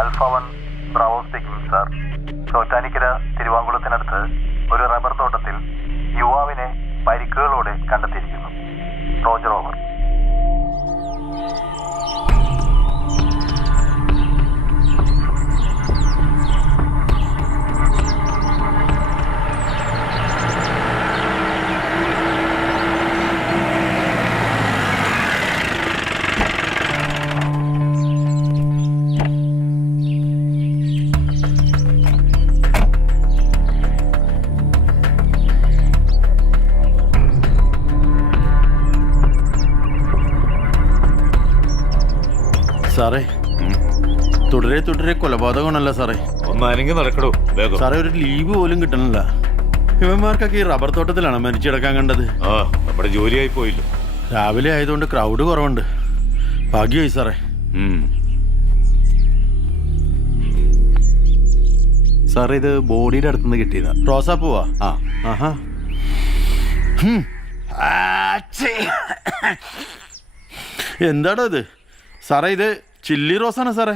Alpha 1 bravo speaking sir. Chottanikkara തിരുവാങ്കുളത്തിനടുത്ത് ഒരു rubber തോട്ടത്തിൽ യുവാവിനെ പരിക്കുകളോടെ കണ്ടെത്തിയിരിക്കുന്നു. Roger over. സാറേ, തുടരെ കൊലപാതകമാണല്ലോ സാറേ. ഒന്നനങ്ങി നടക്കണോ സാറേ, ഒരു ലീവ് പോലും കിട്ടണില്ല. ഇവന്മാർക്കൊക്കെ ഈ റബ്ബർ തോട്ടത്തിലാണ് മരിച്ചിടക്കാൻ കണ്ടത്. ആ, നമ്മുടെ ജോലിയായി പോയില്ലോ. രാവിലെ ആയതുകൊണ്ട് ക്രൗഡ് കുറവുണ്ട്. ഭാഗ്യമായി സാറേ. സാറേ, ഇത് ബോഡിയുടെ അടുത്തുനിന്ന് കിട്ടിയതാ. റോസാ പോവാ? ആ. ആഹാ. എന്താടോ ഇത് സാറേ? ഇത് ചില്ലി റോസാണ് സാറേ.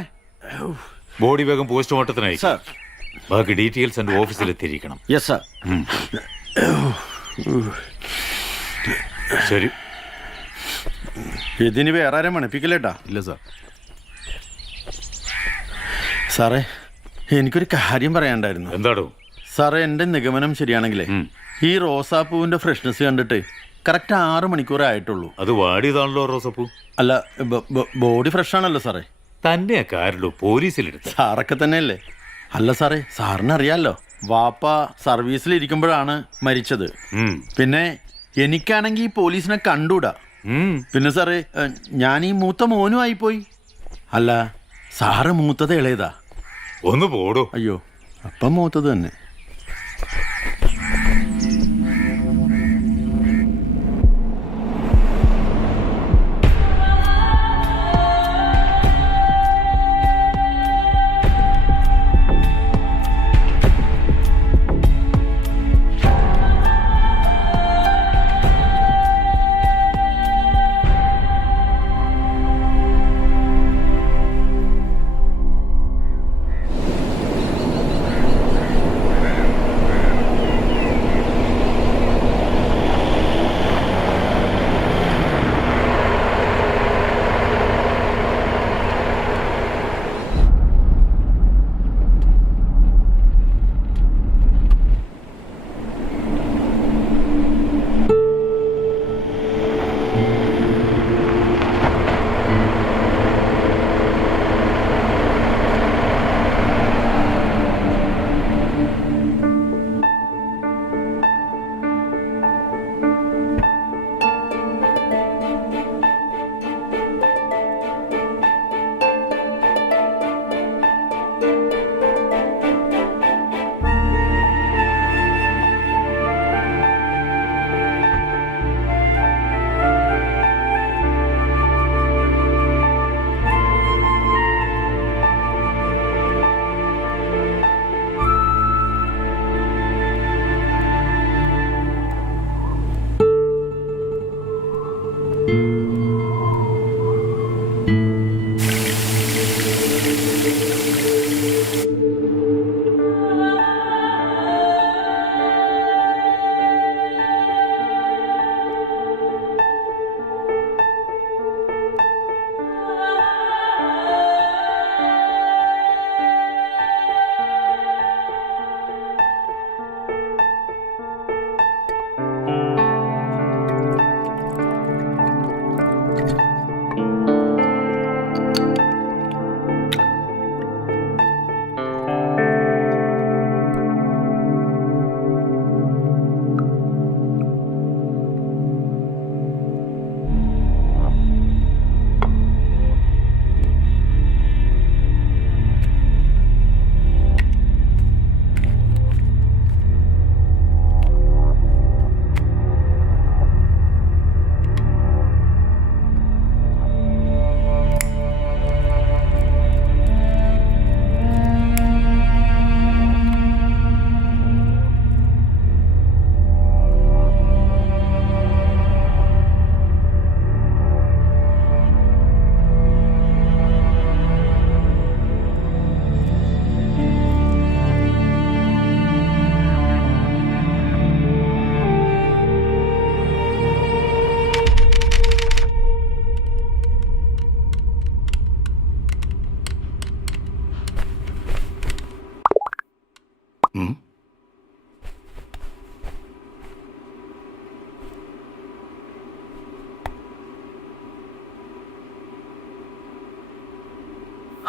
ബോഡി വേഗം പോസ്റ്റ്മോർട്ടത്തിനായി. സാർ, ബാക്കി ഡീറ്റെയിൽസ് എൻ്റെ ഓഫീസിൽ എത്തിയിരിക്കണം. Yes sir. ശരി. ഇതിന് വേറെ ആരും മണപ്പിക്കില്ലേട്ടാ? ഇല്ല സാർ. സാറേ, എനിക്കൊരു കാര്യം പറയാണ്ടായിരുന്നു. എന്താടോ? സാറേ, എൻ്റെ നിഗമനം ശരിയാണെങ്കിലേ ഈ റോസാപ്പൂവിൻ്റെ ഫ്രഷ്നെസ് കണ്ടിട്ട് കറക്റ്റ് 6 മണിക്കൂറേ ആയിട്ടുള്ളൂ. അത് വാടിയതാണല്ലോ റോസപ്പൂ. അല്ല, ബോഡി ഫ്രഷ് ആണല്ലോ സാറേ. തന്നെയൊക്കെ ആരല്ലോ പോലീസിലെടുത്ത്? സാറൊക്കെ തന്നെയല്ലേ? അല്ല സാറേ, സാറിന് അറിയാലോ, വാപ്പ സർവീസിലിരിക്കുമ്പോഴാണ് മരിച്ചത്. പിന്നെ എനിക്കാണെങ്കിൽ ഈ പോലീസിനെ കണ്ടൂടാ. പിന്നെ സാറേ, ഞാൻ ഈ മൂത്ത മോനും ആയിപ്പോയി. അല്ല, സാറ് മൂത്തത് ഇളയതാ? ഒന്ന് പോടോ. അയ്യോ, അപ്പം മൂത്തത് തന്നെ.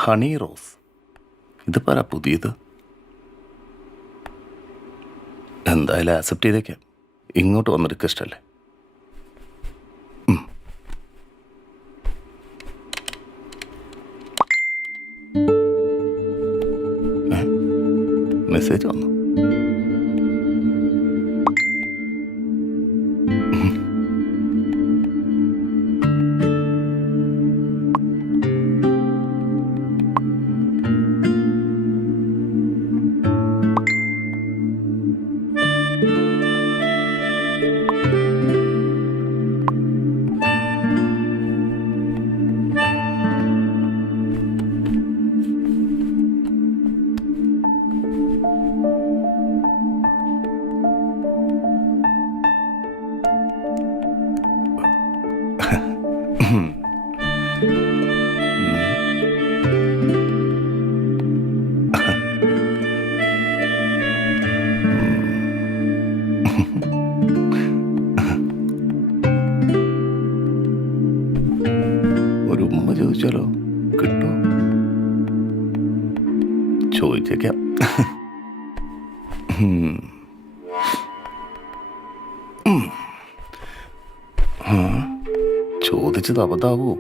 ഹണി റോസ്. ഇത് പറ പുതിയത്. എന്തായാലും ആക്സെപ്റ്റ് ചെയ്തേക്കാം. ഇങ്ങോട്ട് വന്നെടുക്കുക ഇഷ്ടമല്ലേ? മെസ്സേജ് വന്നു. ഒരു ഉമ്മ ചോദിച്ചാലോ? കിട്ടുമോ? ചോദിച്ചേക്കാം. ചോദിച്ചത് അബദ്ധാവോ?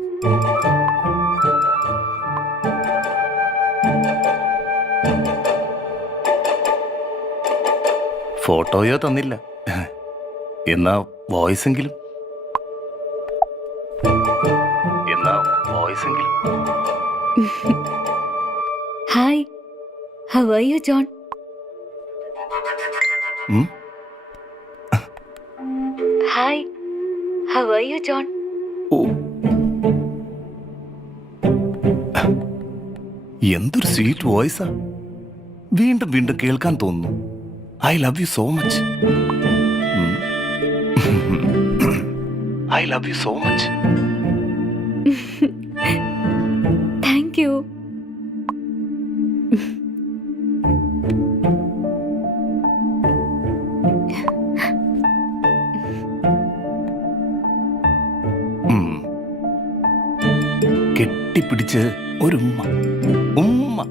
ഫോട്ടോയോ തന്നില്ല. എന്നാ വോയിസെങ്കിലും. Hi, how are you, John? Hi, how are you, John? എന്തൊരു സ്വീറ്റ് വോയിസാ. വീണ്ടും വീണ്ടും കേൾക്കാൻ തോന്നുന്നു. I love you so much. I love you so much. Thank you. കെട്ടിപ്പിടിച്ച് ഒരു ഉമ്മ. ഉമ്മ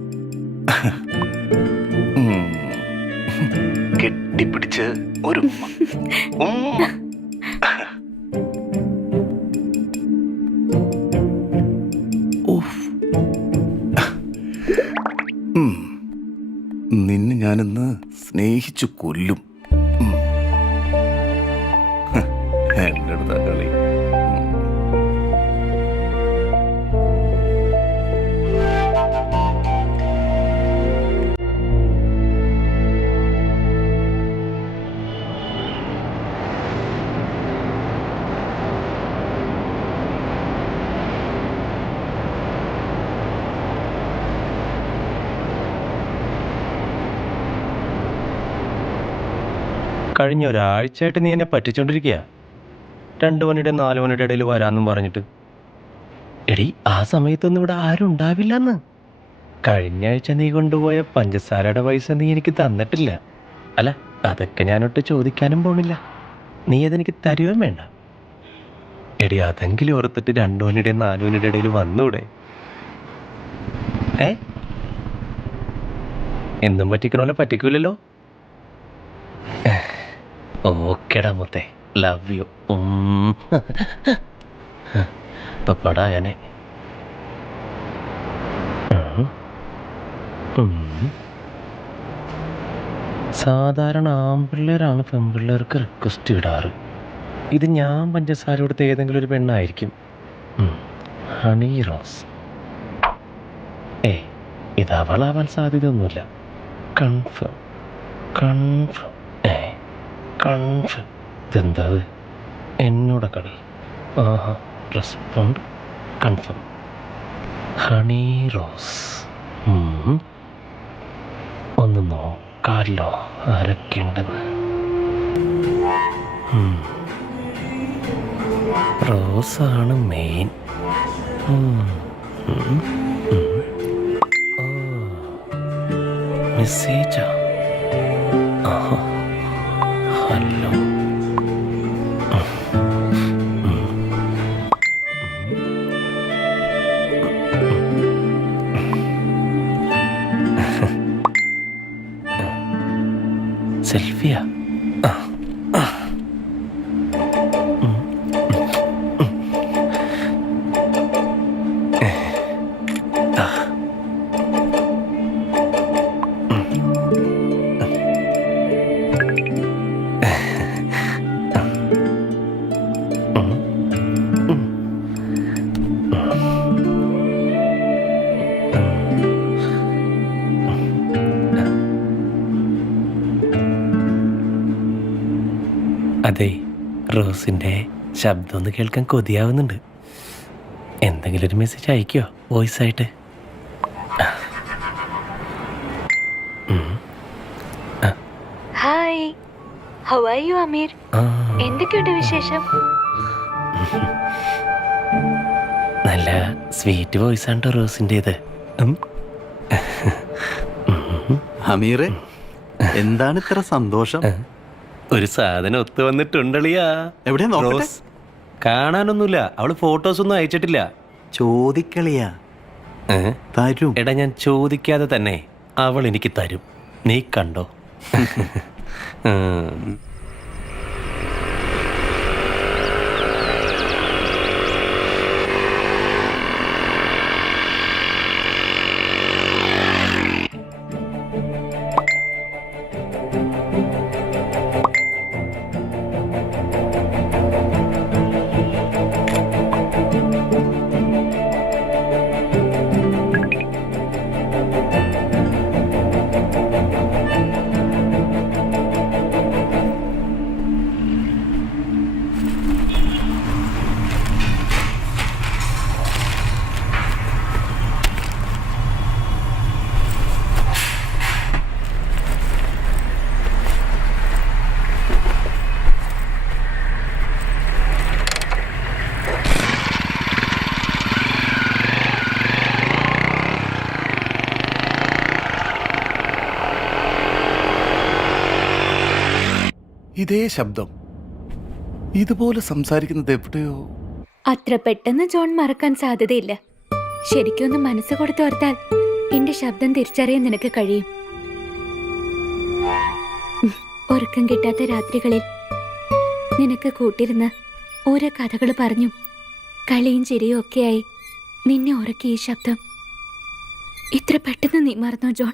കെട്ടിപ്പിടിച്ച് ഒരു ഉമ്മ. ഉമ്മ. നിന്നെ ഞാനിന്ന് സ്നേഹിച്ചു കൊല്ലും. എൻ്റെ അടുത്ത കളി. കഴിഞ്ഞ ഒരാഴ്ചയായിട്ട് നീ എന്നെ പറ്റിച്ചോണ്ടിരിക്കുക. 2 മണിയുടെ 4 മണിയുടെ ഇടയിൽ വരാമെന്നും പറഞ്ഞിട്ട്. എടി, ആ സമയത്തൊന്നും ഇവിടെ ആരും ഉണ്ടാവില്ലെന്ന്. കഴിഞ്ഞ ആഴ്ച നീ കൊണ്ടുപോയ പഞ്ചസാരയുടെ പൈസ നീ എനിക്ക് തന്നിട്ടില്ല. അല്ല, അതൊക്കെ ഞാനൊട്ട് ചോദിക്കാനും പോണില്ല. നീ അതെനിക്ക് തരുകയും വേണ്ട. എടി, അതെങ്കിലും ഓർത്തിട്ട് 2 മണിയുടെ 4 മണിയുടെ ഇടയിൽ വന്നൂടെ? എന്നും പറ്റിക്കണോലെ പറ്റിക്കൂലല്ലോ. ഓക്കേടാ മുത്തേ, ലവ് യു. പപ്പടായനെ. സാധാരണ ആൺപിള്ളേരാണ് പെൺപിള്ളേർക്ക് റിക്വസ്റ്റ് ഇടാറ്. ഇത് ഞാൻ പഞ്ചസാര കൊടുത്ത ഏതെങ്കിലും ഒരു പെണ്ണായിരിക്കും. ഹണി റോസ്. ഇത് അവളാവാൻ സാധ്യതയൊന്നുമില്ല. കൺഫേം. ഇതെന്താ എന്നോട് കളി? ആഹാ, റെസ്പോണ്ട് കൺഫേം. ഹണി റോസ്. ഒന്ന് നോക്കാമല്ലോ ആരൊക്കെയുണ്ടെന്ന്. റോസാണ് മെയിൻ. മെസ്സേജാ? ഹലോ. സെൽഫിയാ? അതെ, റോസിൻ്റെ ശബ്ദം ഒന്ന് കേൾക്കാൻ കൊതിയാവുന്നുണ്ട്. എന്തെങ്കിലും ഒരു മെസ്സേജ് അയക്കോ വോയിസ് ആയിട്ട്? ഹായ്, ഹൗ ആർ യു അമീർ? എന്തൊക്കെയുണ്ട് വിശേഷം? നല്ല സ്വീറ്റ് വോയിസ് ആണ് റോസിൻ്റെത്. അമീറെ, എന്താണ് ഇത്ര സന്തോഷം? ഒരു സാധനം ഒത്തു വന്നിട്ടുണ്ടളിയാ. എവിടെ നോക്കട്ടെ? റോസ് കാണാനൊന്നുമില്ല, അവള് ഫോട്ടോസ് ഒന്നും അയച്ചിട്ടില്ല. ചോദിക്കളിയാ, തരും. എടാ, ഞാൻ ചോദിക്കാതെ തന്നെ അവൾ എനിക്ക് തരും. നീ കണ്ടോ? ഇതേ ശബ്ദം, ഇതുപോലെ സംസാരിക്കുന്നത് എവിടെയോ. അത്ര പെട്ടെന്ന് ജോൺ മറക്കാൻ സാധ്യതയില്ല. ശരിക്കും ഒന്ന് മനസ്സ് കൊടുത്തോർത്താൽ എന്റെ ശബ്ദം തിരിച്ചറിയാൻ നിനക്ക് കഴിയും. ഉറക്കം കിട്ടാത്ത രാത്രികളിൽ നിനക്ക് കൂട്ടിരുന്ന് ഓരോ കഥകൾ പറഞ്ഞു കളിയും ചിരിയും ഒക്കെയായി നിന്നെ ഉറക്കിയ ഈ ശബ്ദം ഇത്ര പെട്ടെന്ന് നീ മറന്നോ ജോൺ?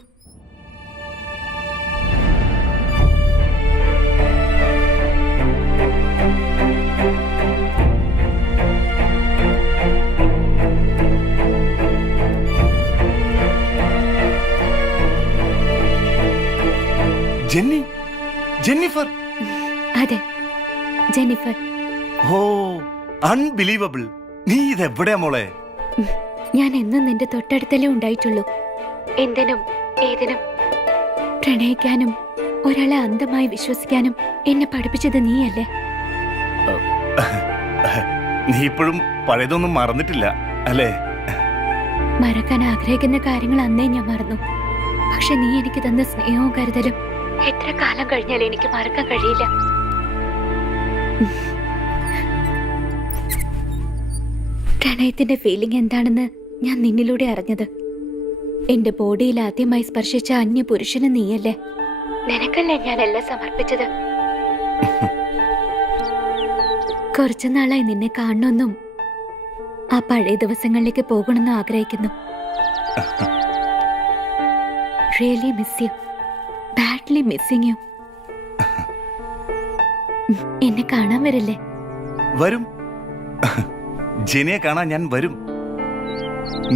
Jenny, Jennifer. അതെ, ജെന്നിഫർ. ഓ, അൺബിലീവബിൾ. നീ ഇതെവിടെയാ മോളെ? ഞാൻ എന്നും നിന്റെ തൊട്ടടുത്തല്ലേ ഉണ്ടായിട്ടുള്ളൂ. എന്തിനും ഏതിനും പ്രണയിക്കാനും ഒരാളെ അന്ധമായി വിശ്വസിക്കാനും എന്നെ പഠിപ്പിച്ചത് നീയല്ലേ? നീ ഇപ്പോഴും പഴയതൊന്നും മറന്നിട്ടില്ല അല്ലേ? മറക്കാൻ ആഗ്രഹിക്കുന്ന കാര്യങ്ങൾ അന്നേ ഞാൻ മറന്നു. പക്ഷെ നീ എനിക്ക് തന്ന സ്നേഹവും കരുതലും എത്ര കാലം കഴിഞ്ഞാലും എനിക്ക് മറക്കാൻ കഴിയില്ല. പ്രണയത്തിന്റെ ഫീലിംഗ് എന്താണെന്ന് ഞാൻ നിന്നിലൂടെ അറിഞ്ഞത്. എന്റെ ബോഡിയിൽ ആദ്യമായി സ്പർശിച്ച അന്യ പുരുഷന് നീയല്ലേ? നിനക്കല്ലേ ഞാൻ എല്ലാം സമർപ്പിച്ചത്. കുറച്ചു നാളായി നിന്നെ കാണണമെന്നും ആ പഴയ ദിവസങ്ങളിലേക്ക് പോകണമെന്നും ആഗ്രഹിക്കുന്നു. Really miss you. Badly missing you. എന്നെ കാണാൻ വരില്ലേ? വരും. ജെനിയെ കാണാൻ ഞാൻ വരും.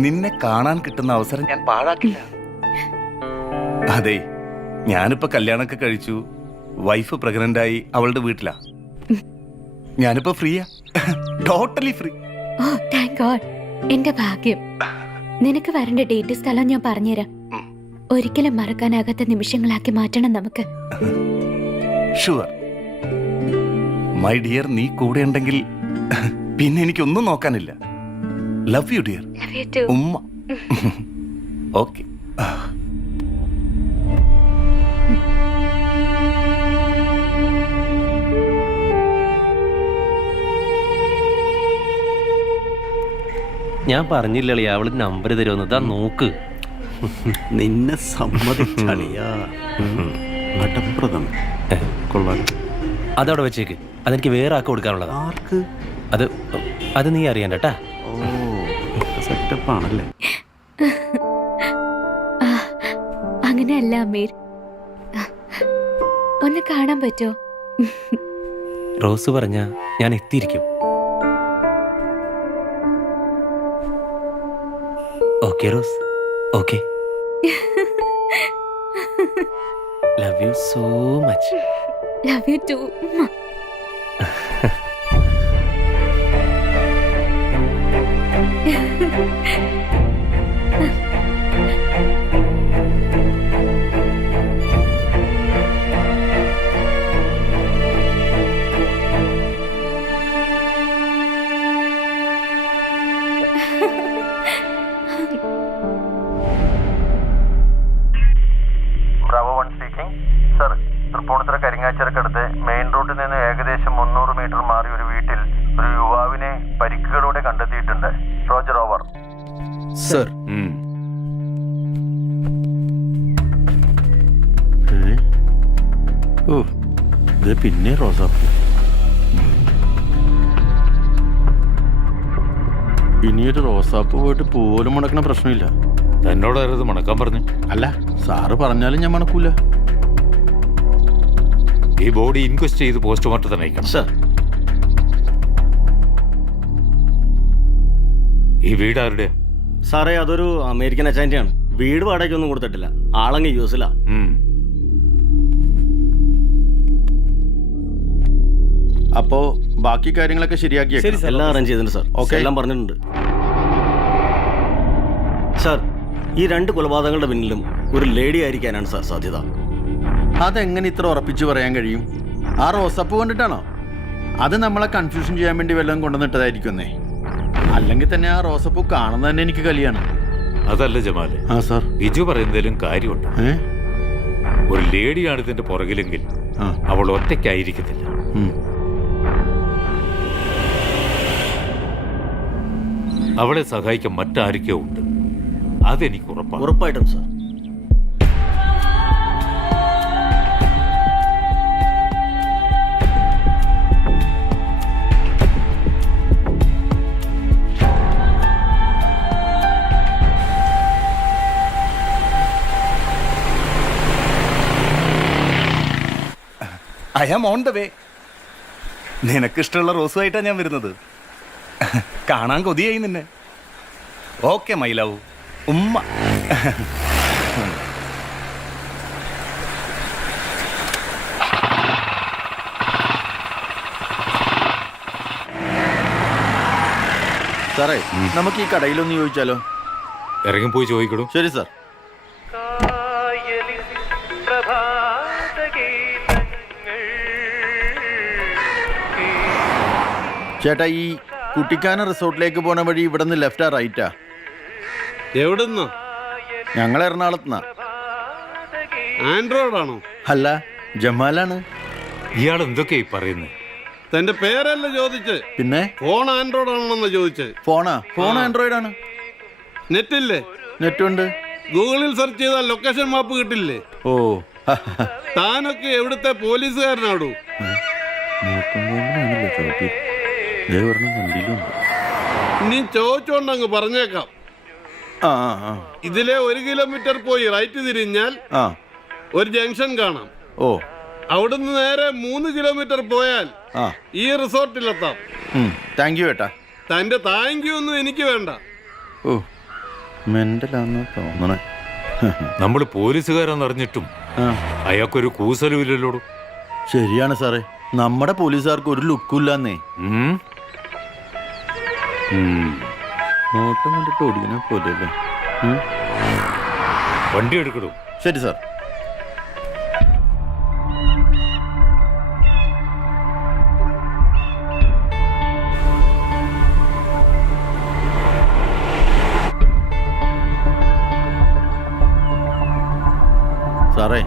നിന്നെ കാണാൻ കിട്ടുന്ന അവസരം ഞാൻ പാഴാക്കില്ല. അതെ, ഞാനിപ്പോ കല്യാണമൊക്കെ കഴിച്ചു. വൈഫ് പ്രഗ്നന്റ് ആയി അവളുടെ വീട്ടിലാ. ഞാനിപ്പോ ഫ്രീയാ, ടോട്ടലി ഫ്രീ. ഓ, താങ്ക് ഗോഡ്. എന്റെ ഭാഗ്യം. നിനക്ക് വരേണ്ട ഡേറ്റ് സ്ഥലം ഞാൻ പറഞ്ഞുതരാം. ഒരിക്കലും മറക്കാനാകാത്ത നിമിഷങ്ങളാക്കി മാറ്റണം നമുക്ക്. Sure my dear. നീ കൂടെ ഉണ്ടെങ്കിൽ പിന്നെ എനിക്കൊന്നും നോക്കാനില്ല. Love you dear. Love you too. ഉമ്മ. ഓക്കെ. ഞാൻ പറഞ്ഞില്ലേ അവള് നമ്പർ തരുമെന്ന്. ഇതാ നോക്ക്. നിന്നെ സമ്മതിച്ചളിയാ. ഘടപ്രഥം കൊള്ളാം. അതവിടെ വെച്ചേക്ക്. അതെനിക്ക് വേറെ ആൾക്ക് കൊടുക്കാനുള്ളതാ. ആർക്ക്? അത് നീ അറിയണ്ട കേട്ടാ. ഓ, സെറ്റപ്പാണല്ലേ. അങ്ങനെയല്ല അമീർ, ഒന്ന് കാണാൻ പറ്റോ? റോസ് പറഞ്ഞ ഞാൻ എത്തിയിരിക്കും. Okay Rose, okay. Love you so much. Love you too. Bravo 1 speaking. Sir, Thrippunithura കരിങ്ങാച്ചിറക്കടുത്ത് മെയിൻ റോഡിൽ നിന്ന് ഏകദേശം 300 മീറ്റർ മാറി ഒരു വീട്ടിൽ ഒരു യുവാവിനെ പരിക്കുകളോടെ കണ്ടെത്തിയിട്ടുണ്ട്. Roger over. സർ. ഓ, ഇത് പിന്നെ റോസാപ്പൂ. ഇനിയൊരു റോസാപ്പൂ പോയിട്ട് പോലും മണക്കണ പ്രശ്നമില്ല. എന്നോടാരത് മണക്കാൻ പറഞ്ഞു? അല്ല, സാറ് പറഞ്ഞാലും ഞാൻ മണക്കൂല. ഈ ബോഡി ഇൻക്വസ്റ്റ് ചെയ്ത് പോസ്റ്റ്മോർട്ടത്തിന് അയക്കണം. സർ. ഈ വീട് ആരുടെ? സാറേ, അതൊരു അമേരിക്കൻ അച്ചാൻ്റെയാണ്. വീട് വാടകയ്ക്കൊന്നും കൊടുത്തിട്ടില്ല. ആളങ്ങ് യൂസിലാ. അപ്പോ ബാക്കി കാര്യങ്ങളൊക്കെ ശരിയാക്കി എല്ലാം അറേഞ്ച് ചെയ്തിട്ടുണ്ട് സാർ. ഓക്കെ. എല്ലാം പറഞ്ഞിട്ടുണ്ട് സാർ. ഈ 2 കൊലപാതകങ്ങളുടെ പിന്നിലും ഒരു ലേഡി ആയിരിക്കാനാണ് സാർ സാധ്യത. അതെങ്ങനെ ഇത്ര ഉറപ്പിച്ചു പറയാൻ കഴിയും? ആ റോസപ്പൂ കണ്ടിട്ടാണോ? അത് നമ്മളെ കൺഫ്യൂഷൻ ചെയ്യാൻ വേണ്ടി വല്ലതും കൊണ്ടുവന്നിട്ടതായിരിക്കുന്നേ. അല്ലെങ്കിൽ തന്നെ ആ റോസപ്പൂ കാണുന്നത് തന്നെ എനിക്ക് കലിയാണ്. അതല്ല ജമാല്. ആ സാർ. ബിജു പറയുന്നതിലും കാര്യമുണ്ട്. ഒരു ലേഡിയാണ് ഇതിന്റെ പുറകിലെങ്കിൽ അവൾ ഒറ്റയ്ക്കായിരിക്കത്തില്ല. അവളെ സഹായിക്കാൻ മറ്റാരൊക്കെയോ ഉണ്ട്. അതെനിക്ക് ഉറപ്പാണ്. ഉറപ്പായിട്ടും sir. I am on the way. നിനക്കിഷ്ടമുള്ള റോസുമായിട്ടാണ് ഞാൻ വരുന്നത്. കാണാൻ കൊതിയായി നിന്നെ. Okay my love. ഉമ്മ. സാറേ, നമുക്ക് ഈ കടയിലൊന്ന് ചോദിച്ചാലോ? ഇറങ്ങിപ്പോയി ചോദിക്കണു. ശരി സാർ. ചേട്ടാ, ഈ കുട്ടിക്കാന റിസോർട്ടിലേക്ക് പോണ വഴി ഇവിടെ നിന്ന് ലെഫ്റ്റാ റൈറ്റാ? എവിടുന്ന്? ഞങ്ങൾ എറണാകുളത്തുനിന്നാ. ആൻഡ്രോയിഡ് ആണോ? അല്ല, ജമാലാണ്. ഇയാൾ എന്തൊക്കെയായി പറയുന്നത്? തന്റെ പേരല്ല ചോദിച്ച്. പിന്നെ ഫോൺ ആൻഡ്രോയിഡ് ആണെന്ന് ചോദിച്ച്. ഫോൺ ആൻഡ്രോയിഡ് ആണ്. നെറ്റ് ഇല്ലേ? നെറ്റുണ്ട്. ഗൂഗിളിൽ സെർച്ച് ചെയ്താൽ ലൊക്കേഷൻ മാപ്പ് കിട്ടില്ലേ? ഓ, താനൊക്കെ എവിടുത്തെ പോലീസുകാരനാടൂ? നീ ചോദിച്ചോണ്ടങ്ങ് പറഞ്ഞേക്കാം. ഇതിലെ 1 കിലോമീറ്റർ പോയി റൈറ്റ് തിരിഞ്ഞാൽ ഒരു ജംഗ്ഷൻ കാണാം. ഓ, അവിടുന്ന് നേരെ 3 കിലോമീറ്റർ പോയാൽ ഈ റിസോർട്ടിലെത്താം. താങ്ക് യു ഏട്ടാ. തന്റെ താങ്ക് യു ഒന്നും എനിക്ക് വേണ്ട. ഓ, മെന്റലാന്ന് തോന്നണേ. നമ്മൾ പോലീസുകാരെന്ന് അറിഞ്ഞിട്ടും അയാൾക്കൊരു കൂസലുമില്ലല്ലോടൂ. ശരിയാണ് സാറേ, നമ്മുടെ പോലീസുകാർക്ക് ഒരു ലുക്കും ഇല്ലാന്നേ. ഓട്ടം കണ്ടിട്ട് ഓടിക്കണ പോലെയല്ലേ. വണ്ടി എടുക്കണു. ശരി സാർ. സാറേ,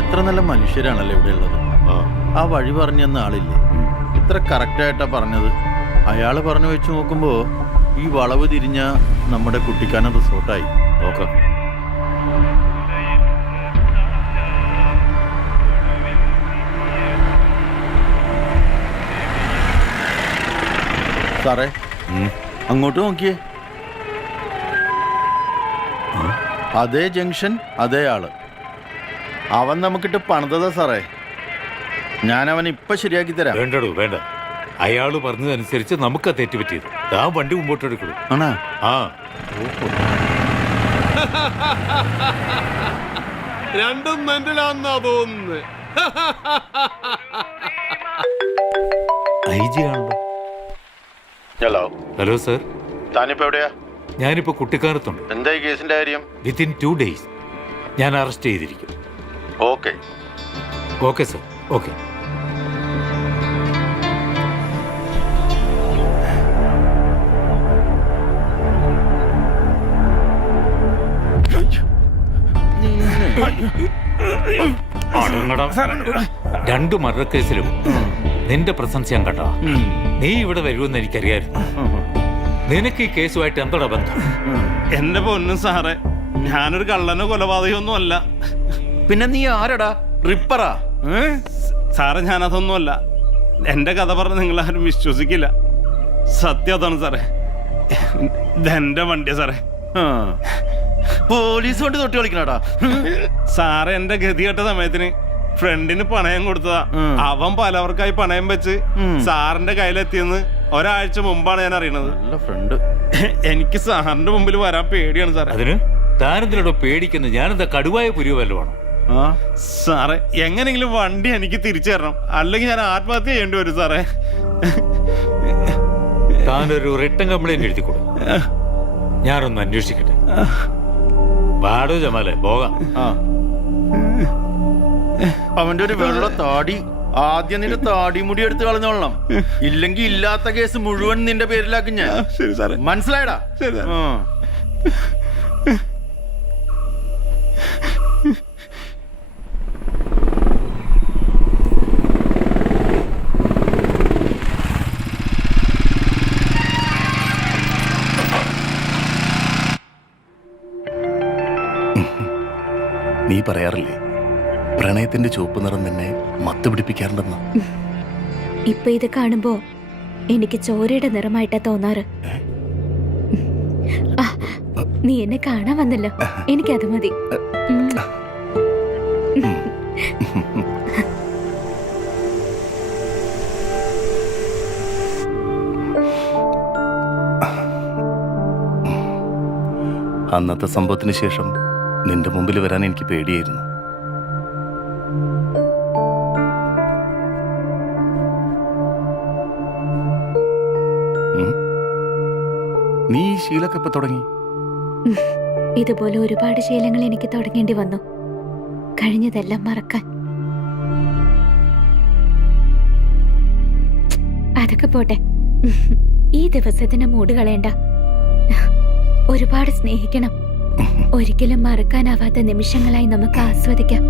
എത്ര നല്ല മനുഷ്യരാണല്ലോ ഇവിടെ ഉള്ളത്. ആ വഴി പറഞ്ഞു തന്ന ആളില്ലേ, ഇത്ര കറക്റ്റായിട്ടാ പറഞ്ഞത്. അയാൾ പറഞ്ഞു വെച്ച് നോക്കുമ്പോ ഈ വളവ് തിരിഞ്ഞ നമ്മുടെ കുട്ടിക്കാനം റിസോർട്ടായി. നോക്കാം. സാറേ അങ്ങോട്ട് നോക്കിയേ. അതേ ജംഗ്ഷൻ, അതേ ആള്. അവൻ നമുക്കിട്ട് പണിതതാ സാറേ. ഞാൻ അവൻ ഇപ്പൊ ശരിയാക്കി തരാം. വേണ്ടടോ വേണ്ട. അയാള് പറഞ്ഞതനുസരിച്ച് നമുക്കാ തെറ്റ് പറ്റിയത്. ആ വണ്ടി മുമ്പോട്ട് എടുക്കണു. ആണാ? ആ രണ്ടും മെന്റലാന്നാ തോന്നുന്നത്. IG ആണല്ലോ. ഹലോ. ഹലോ സർ, താനിപ്പോ എവിടെയാ? ഞാനിപ്പോ കുട്ടിക്കാനത്തുണ്ട്. എന്താ ഈ കേസിന്റെ കാര്യം? വിത്തിൻ 2 days ഞാൻ അറസ്റ്റ് ചെയ്തിരിക്കും. ഓക്കെ. Okay sir, okay. രണ്ട് മർഡർ കേസിലും നിന്റെ പ്രസൻസ് ഞാൻ കണ്ട. നീ ഇവിടെ വരുമെന്ന് എനിക്കറിയായിരുന്നു. നിനക്ക് ഈ കേസുമായിട്ട് എന്താ ബന്ധം? എന്റെ പൊന്നും സാറേ, ഞാനൊരു കള്ളനോ കൊലപാതകമൊന്നും അല്ല. പിന്നെ നീ ആരടാ? റിപ്പറാ? സാറേ, ഞാനതൊന്നുമല്ല. എന്റെ കഥ പറഞ്ഞ് നിങ്ങളാരും വിശ്വസിക്കില്ല. സത്യം അതാണ് സാറേ. ഇതെന്റെ വണ്ടിയാ സാറേ. പോലീസ് കൊണ്ട് തൊട്ടി കളിക്കണടാ. സാറ് എന്റെ ഗതികെട്ട സമയത്തിന് ഫ്രണ്ടിന് പണയം കൊടുത്തതാ. അവൻ പലവർക്കായി പണയം വെച്ച് സാറിന്റെ കയ്യിലെത്തിയെന്ന് ഒരാഴ്ച മുമ്പാണ് ഞാൻ അറിയണത്. എനിക്ക് സാറിന്റെ മുമ്പിൽ വരാൻ പേടിയാണ് സാറേ. അതിന് താനെന്തിനോടോ പേടിക്കുന്നത്? ഞാനെന്താ കടുവായ പുരിയോ വല്ലതും ആണോ? സാറേ, എങ്ങനെയെങ്കിലും വണ്ടി എനിക്ക് തിരിച്ചു തരണം, അല്ലെങ്കിൽ ഞാൻ ആത്മഹത്യ ചെയ്യേണ്ടി വരും സാറേ. താനൊരു റിട്ടൺ കംപ്ലൈന്റ് എഴുതിക്കൊടു. ഞാനൊന്ന് അന്വേഷിക്കട്ടെ. പാടോ ജമാലെ, പോകാം. അവന്റെ ഒരു വെള്ള താടി. ആദ്യം നിന്റെ താടി മുടി എടുത്ത് കളഞ്ഞോളണം, ഇല്ലെങ്കിൽ ഇല്ലാത്ത കേസ് മുഴുവൻ നിന്റെ പേരിലാക്കും ഞാൻ. ശരി സാറേ, മനസ്സിലായടാ? ശരി. നീ പറയാറില്ലേ പ്രണയത്തിന്റെ ചുവപ്പ് നിറം തന്നെ മത്ത് പിടിപ്പിക്കാറുണ്ടെന്ന്? ഇപ്പൊ ഇത് കാണുമ്പോ എനിക്ക് ചോരയുടെ നിറമായിട്ടാ തോന്നാറ്. നീ എന്നെ കാണാൻ വന്നല്ലോ, എനിക്കത് മതി. അന്നത്തെ സംഭവത്തിന് ശേഷം നിന്റെ മുമ്പിൽ വരാൻ എനിക്ക് പേടിയായിരുന്നു. നീ ഈ ശീലമൊക്കെ ഇപ്പൊ തുടങ്ങി? ഇതുപോലെ ഒരുപാട് ശീലങ്ങൾ എനിക്ക് തുടങ്ങേണ്ടി വന്നു, കഴിഞ്ഞതെല്ലാം മറക്കാൻ. അതൊക്കെ പോട്ടെ, ഈ ദിവസത്തിന് മൂട് കളയണ്ട. ഒരുപാട് സ്നേഹിക്കണം. ഒരിക്കലും മറക്കാനാവാത്ത നിമിഷങ്ങളായി നമുക്ക് ആസ്വദിക്കാം.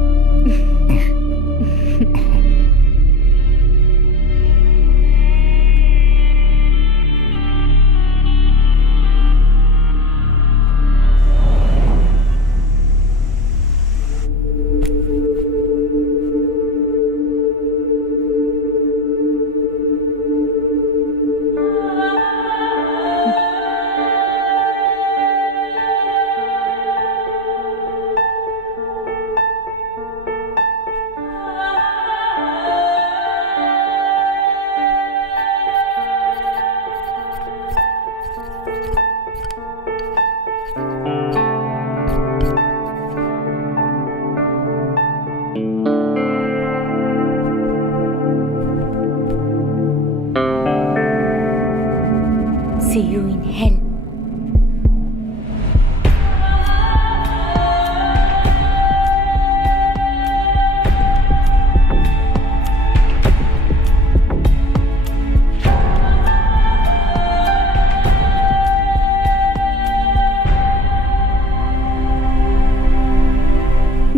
See you in hell.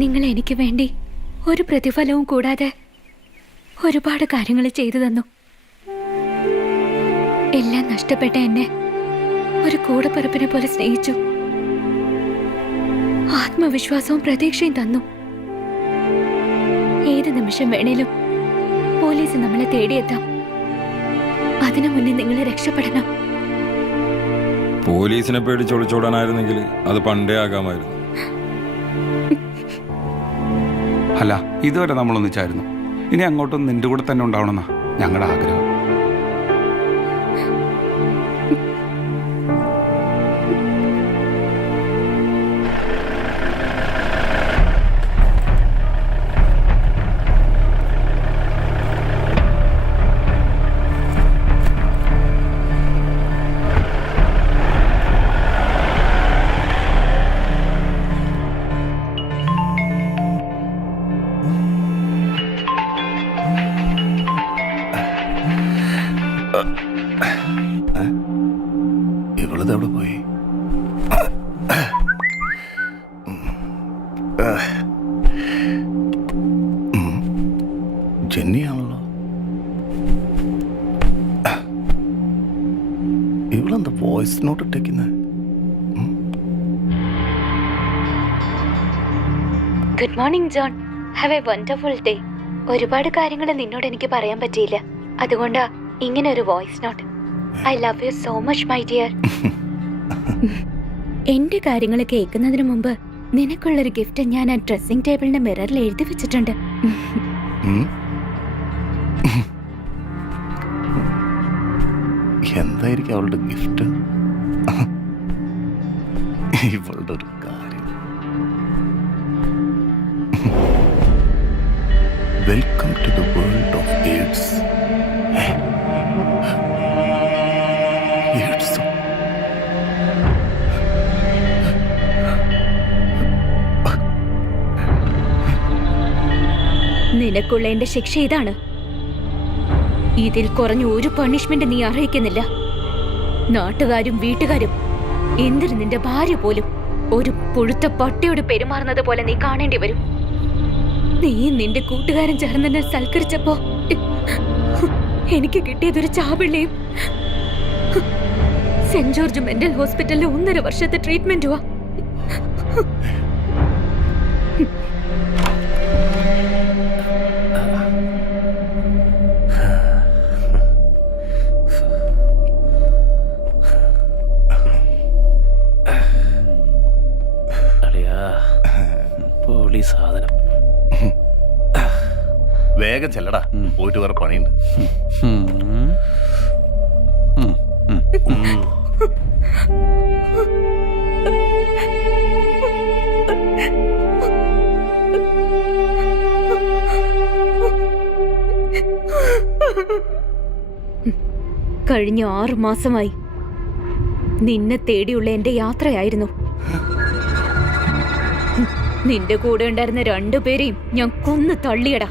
നിങ്ങൾ എനിക്ക് വേണ്ടി ഒരു പ്രതിഫലവും കൂടാതെ ഒരുപാട് കാര്യങ്ങൾ ചെയ്തു തന്നു. എല്ലാം നഷ്ടപ്പെട്ട എന്നെ ഒരു കൂടപ്പിറപ്പിനെ പോലെ സ്നേഹിച്ചു. ആത്മവിശ്വാസവും പ്രതീക്ഷയും തന്നു. ഏത് നിമിഷം വേണേലും പോലീസ് നമ്മളെ തേടിയെത്താം. അതിനു മുന്നേ നിങ്ങൾ രക്ഷപ്പെടണം. പോലീസിനെ പേടിച്ച് ഒളിച്ചോടാനായിരുന്നെങ്കിൽ അത് പണ്ടേ ആകാമായിരുന്നു. അല്ല, ഇതുവരെ നമ്മളൊന്നിച്ചായിരുന്നു. ഇനി അങ്ങോട്ടും നിന്റെ കൂടെ തന്നെ ഉണ്ടാവണമെന്നാ ഞങ്ങളുടെ ആഗ്രഹം. ഇവളിതെവിടെ പോയി? ജെന്നിയാണല്ലോ. ഇവളെന്താ വോയിസ് നോട്ട് ഇട്ടേക്കുന്നത്? Good morning John. Have A wonderful day. ഒരുപാട് കാര്യങ്ങൾ നിന്നോട് എനിക്ക് പറയാൻ പറ്റിയില്ല, അതുകൊണ്ടാ ഇങ്ങനെ ഒരു voice note. I love you so much my dear. എന്റെ കാര്യങ്ങൾ കേൾക്കുന്നതിന് മുമ്പ് നിനക്കുള്ളൊരു ഗിഫ്റ്റ് ഞാൻ ആ ഡ്രസ്സിംഗ് ടേബിളിന്റെ മിററിൽ എഴുതി വെച്ചിട്ടുണ്ട്. എന്തായിരിക്കും അവളുടെ ഗിഫ്റ്റ്? ഇവളുടെ ഒരു കാര്യം. Welcome to the world of AIDS. നിനക്കുള്ള എന്റെ ശിക്ഷ ഇതാണ്. ഇതിൽ കുറഞ്ഞ ഒരു പണിഷ്മെന്റ് നീ അർഹിക്കുന്നില്ല. നാട്ടുകാരും വീട്ടുകാരും, എന്തിന് നിന്റെ ഭാര്യ പോലും ഒരു പുഴുത്ത പട്ടിയോട് പെരുമാറുന്നത് പോലെ നീ കാണേണ്ടി വരും. നീ നിന്റെ കൂട്ടുകാരൻ ചേർന്ന് എന്നെ സൽക്കരിച്ചപ്പോ എനിക്ക് കിട്ടിയതൊരു ചാപിള്ളയും സെന്റ് ജോർജ് മെന്റൽ ഹോസ്പിറ്റലിലെ 1.5 വർഷത്തെ ട്രീറ്റ്മെന്റുവാ. സാധനം വേഗം ചെല്ലടാ, പോയിട്ട് വേറെ പണിയുണ്ട്. കഴിഞ്ഞ 6 മാസമായി നിന്നെ തേടിയുള്ള എന്റെ യാത്രയായിരുന്നു. നിന്റെ കൂടെ ഉണ്ടായിരുന്ന 2 പേരെയും ഞാൻ കൊന്നു തള്ളിയടാ.